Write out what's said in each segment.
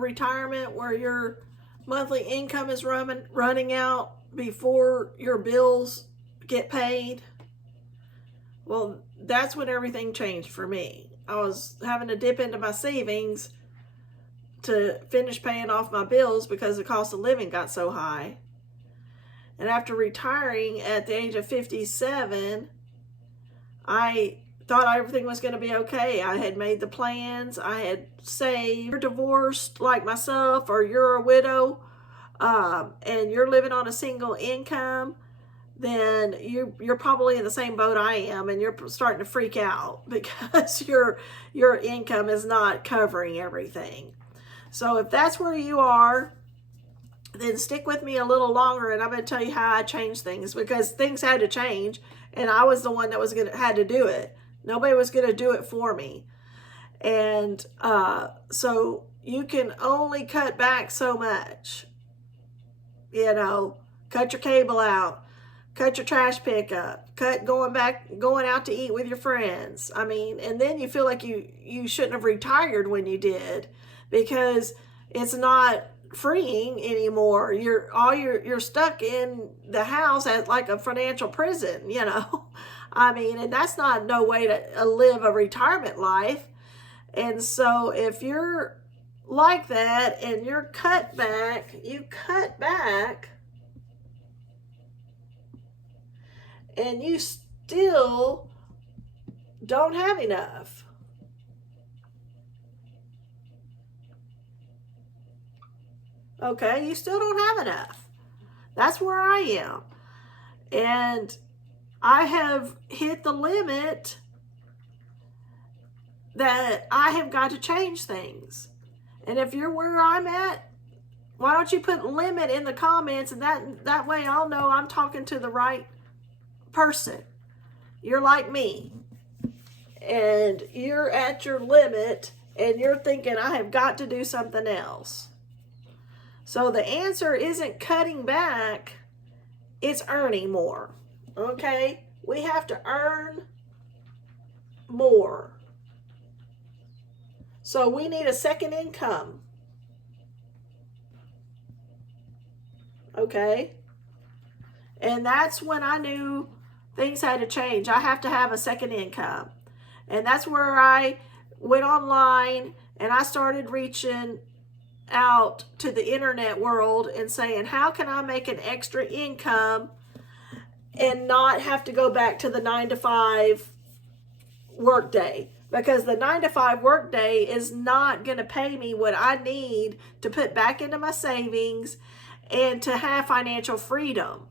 retirement where your monthly income is running out before your bills get paid? Well, that's when everything changed for me. I was having to dip into my savings to finish paying off my bills because the cost of living got so high. And after retiring at the age of 57, I thought everything was going to be okay. I had made the plans. I had saved. You're divorced like myself, or you're a widow, and you're living on a single income, then you're probably in the same boat I am, and you're starting to freak out because your income is not covering everything. So if that's where you are, then stick with me a little longer, and I'm going to tell you how I changed things, because things had to change, and I was the one that had to do it. Nobody was going to do it for me. And so you can only cut back so much. Cut your cable out, cut your trash pickup, cut going out to eat with your friends. And then you feel like you shouldn't have retired when you did, because it's not freeing anymore. You're stuck in the house at like a financial prison, and that's not no way to live a retirement life. And so if you're like that and you cut back, and you still don't have enough. Okay, you still don't have enough. That's where I am. And I have hit the limit that I have got to change things. And if you're where I'm at, why don't you put limit in the comments, and that way I'll know I'm talking to the right person. You're like me, and you're at your limit, and you're thinking, I have got to do something else. So the answer isn't cutting back, it's earning more. Okay? We have to earn more. So we need a second income. Okay? And that's when I knew things had to change. I have to have a second income. And that's where I went online and I started reaching out to the internet world and saying, how can I make an extra income and not have to go back to the 9-to-5 workday? Because the 9-to-5 workday is not going to pay me what I need to put back into my savings and to have financial freedom.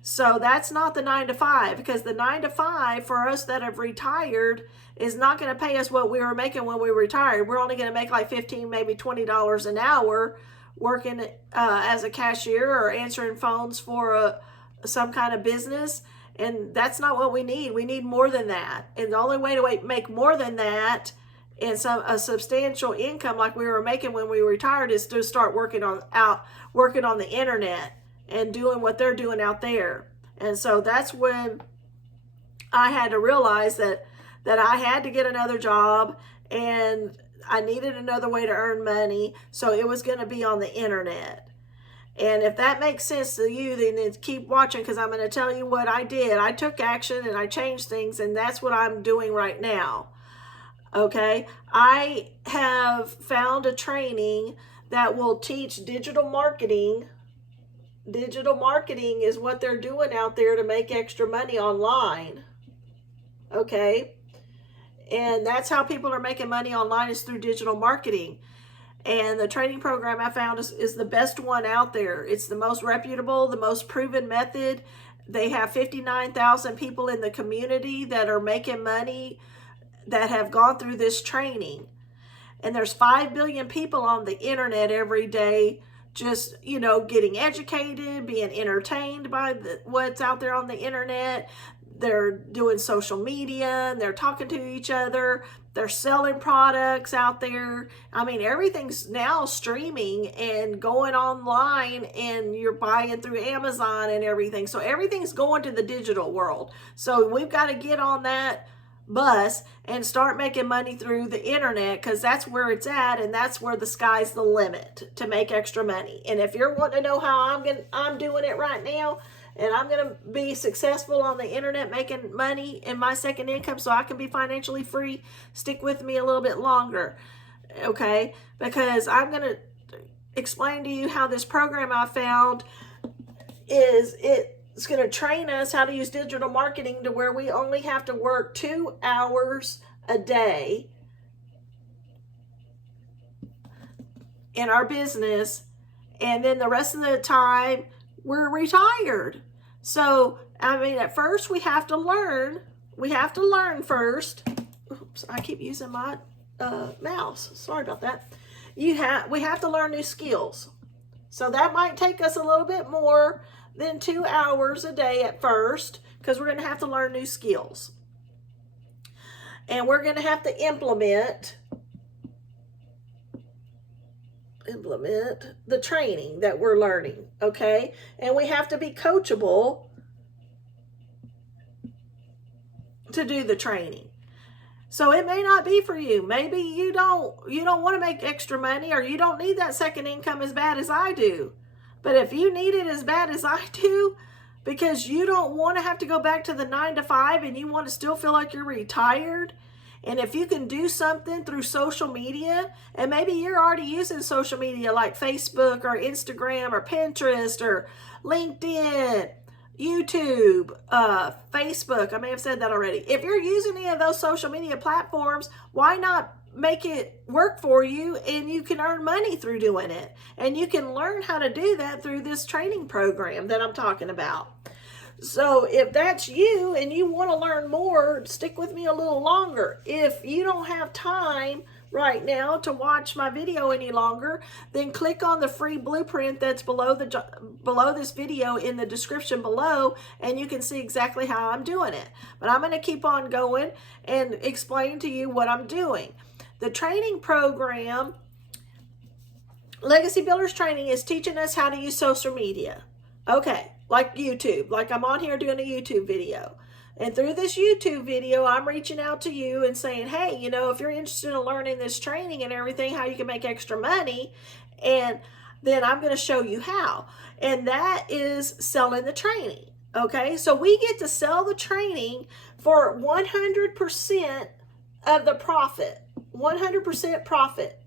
So that's not the 9-to-5, because the 9-to-5 for us that have retired is not going to pay us what we were making when we retired. We're only going to make like $15, maybe $20 an hour working as a cashier or answering phones for some kind of business. And that's not what we need. We need more than that. And the only way to make more than that and a substantial income like we were making when we retired is to start working on the internet and doing what they're doing out there. And so that's when I had to realize that I had to get another job and I needed another way to earn money. So it was going to be on the internet. And if that makes sense to you, then keep watching, because I'm going to tell you what I did. I took action and I changed things, and that's what I'm doing right now. Okay? I have found a training that will teach digital marketing. Digital marketing is what they're doing out there to make extra money online. Okay? And that's how people are making money online, is through digital marketing. And the training program I found is the best one out there. It's the most reputable, the most proven method. They have 59,000 people in the community that are making money that have gone through this training. And there's 5 billion people on the internet every day, just, getting educated, being entertained by what's out there on the internet. They're doing social media, and they're talking to each other. They're selling products out there. Everything's now streaming and going online, and you're buying through Amazon and everything. So everything's going to the digital world. So we've got to get on that bus and start making money through the internet, because that's where it's at, and that's where the sky's the limit to make extra money. And if you're wanting to know how I'm doing it right now, and I'm going to be successful on the internet making money in my second income so I can be financially free, stick with me a little bit longer, okay? Because I'm going to explain to you how this program I found it's going to train us how to use digital marketing to where we only have to work 2 hours a day in our business, and then the rest of the time we're retired. So, I mean, at first we have to learn. We have to learn first. Oops, I keep using my mouse. Sorry about that. We have to learn new skills. So that might take us a little bit more than 2 hours a day at first, because we're going to have to learn new skills. And we're going to have to implement the training that we're learning, okay? And we have to be coachable to do the training. So it may not be for you. Maybe you don't want to make extra money, or you don't need that second income as bad as I do. But if you need it as bad as I do, because you don't want to have to go back to the 9 to 5 and you want to still feel like you're retired, and if you can do something through social media, and maybe you're already using social media like Facebook or Instagram or Pinterest or LinkedIn, YouTube, Facebook, I may have said that already. If you're using any of those social media platforms, why not make it work for you, and you can earn money through doing it? And you can learn how to do that through this training program that I'm talking about. So if that's you and you want to learn more, stick with me a little longer. If you don't have time right now to watch my video any longer, then click on the free blueprint that's below this video in the description below, and you can see exactly how I'm doing it. But I'm going to keep on going and explain to you what I'm doing. The training program, Legacy Builders Training, is teaching us how to use social media. Okay, like YouTube, like I'm on here doing a YouTube video. And through this YouTube video, I'm reaching out to you and saying, hey, if you're interested in learning this training and everything, how you can make extra money, and then I'm going to show you how. And that is selling the training. Okay, so we get to sell the training for 100% of the profit. 100% profit.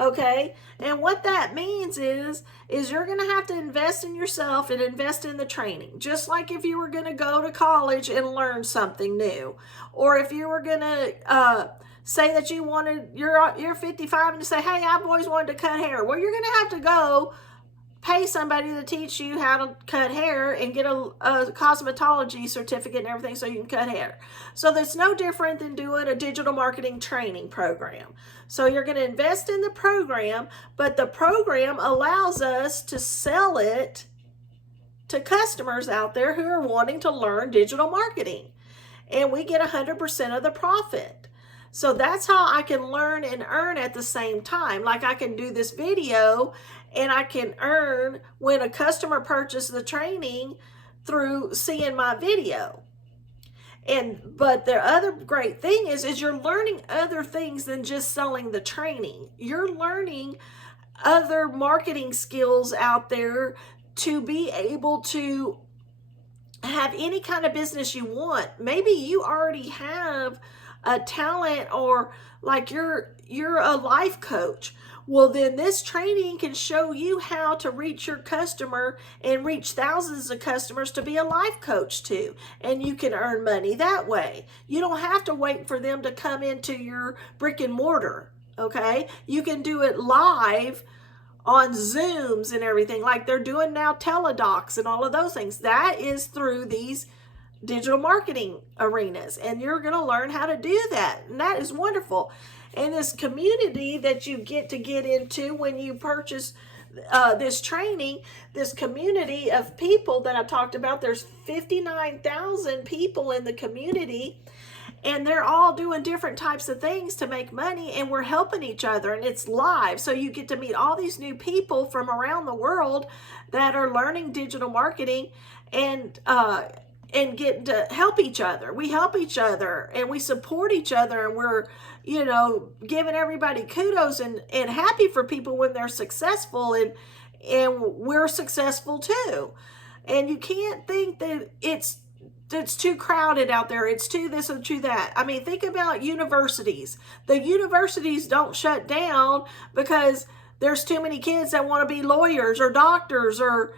Okay, and what that means is you're going to have to invest in yourself and invest in the training. Just like if you were going to go to college and learn something new, or if you were going to say that you're 55 and you say, hey, I've always wanted to cut hair. Well, you're going to have to go pay somebody to teach you how to cut hair and get a cosmetology certificate and everything so you can cut hair. So that's no different than doing a digital marketing training program. So you're going to invest in the program, but the program allows us to sell it to customers out there who are wanting to learn digital marketing. And we get 100% of the profit. So that's how I can learn and earn at the same time. Like I can do this video and I can earn when a customer purchases the training through seeing my video. But the other great thing is you're learning other things than just selling the training. You're learning other marketing skills out there to be able to have any kind of business you want. Maybe you already have a talent, or like you're a life coach. Well, then this training can show you how to reach your customer and reach thousands of customers to be a life coach too. And you can earn money that way. You don't have to wait for them to come into your brick and mortar, okay? You can do it live on Zooms and everything like they're doing now, teledocs and all of those things. That is through these digital marketing arenas, and you're going to learn how to do that, and that is wonderful. And this community that you get into when you purchase this training, this community of people that I talked about, there's 59,000 people in the community, and they're all doing different types of things to make money, and we're helping each other, and it's live. So you get to meet all these new people from around the world that are learning digital marketing, and and getting to help each other. We help each other and we support each other, and we're, giving everybody kudos and happy for people when they're successful, and we're successful too. And you can't think that it's too crowded out there. It's too this and too that. I mean, think about universities. The universities don't shut down because there's too many kids that want to be lawyers or doctors or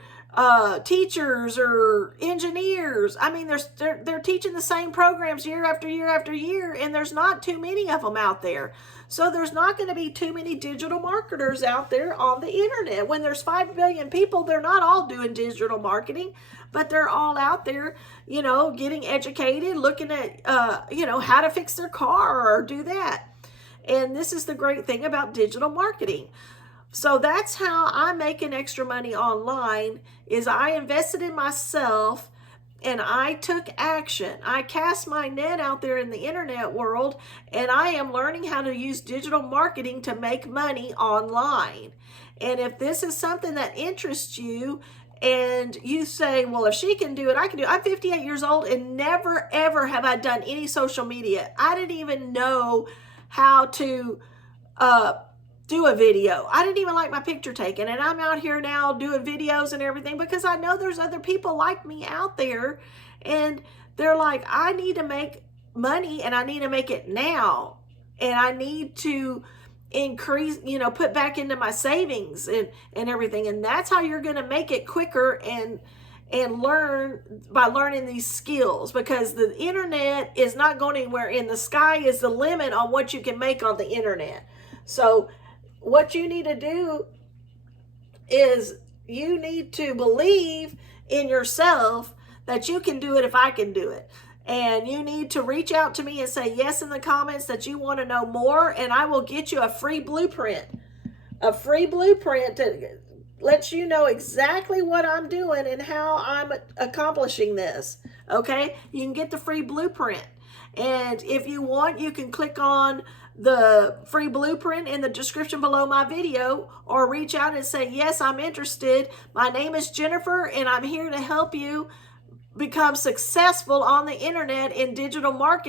teachers or engineers. I mean, they're teaching the same programs year after year after year, and there's not too many of them out there. So there's not going to be too many digital marketers out there on the internet. When there's 5 billion people, they're not all doing digital marketing, but they're all out there, getting educated, looking at, how to fix their car or do that. And this is the great thing about digital marketing. So that's how I'm making extra money online, is I invested in myself and I took action. I cast my net out there in the internet world, and I am learning how to use digital marketing to make money online. And if this is something that interests you and you say, well, if she can do it, I can do it. I'm 58 years old and never, ever have I done any social media. I didn't even know how to do a video. I didn't even like my picture taken, and I'm out here now doing videos and everything because I know there's other people like me out there, and they're like, I need to make money and I need to make it now, and I need to increase, put back into my savings and everything. And that's how you're going to make it quicker and learn by learning these skills, because the internet is not going anywhere, and the sky is the limit on what you can make on the internet. So what you need to do is you need to believe in yourself that you can do it if I can do it. And you need to reach out to me and say yes in the comments that you want to know more, and I will get you a free blueprint. A free blueprint that lets you know exactly what I'm doing and how I'm accomplishing this. Okay? You can get the free blueprint. And if you want, you can click on the free blueprint in the description below my video, or reach out and say, yes, I'm interested. My name is Jenifer, and I'm here to help you become successful on the internet in digital marketing.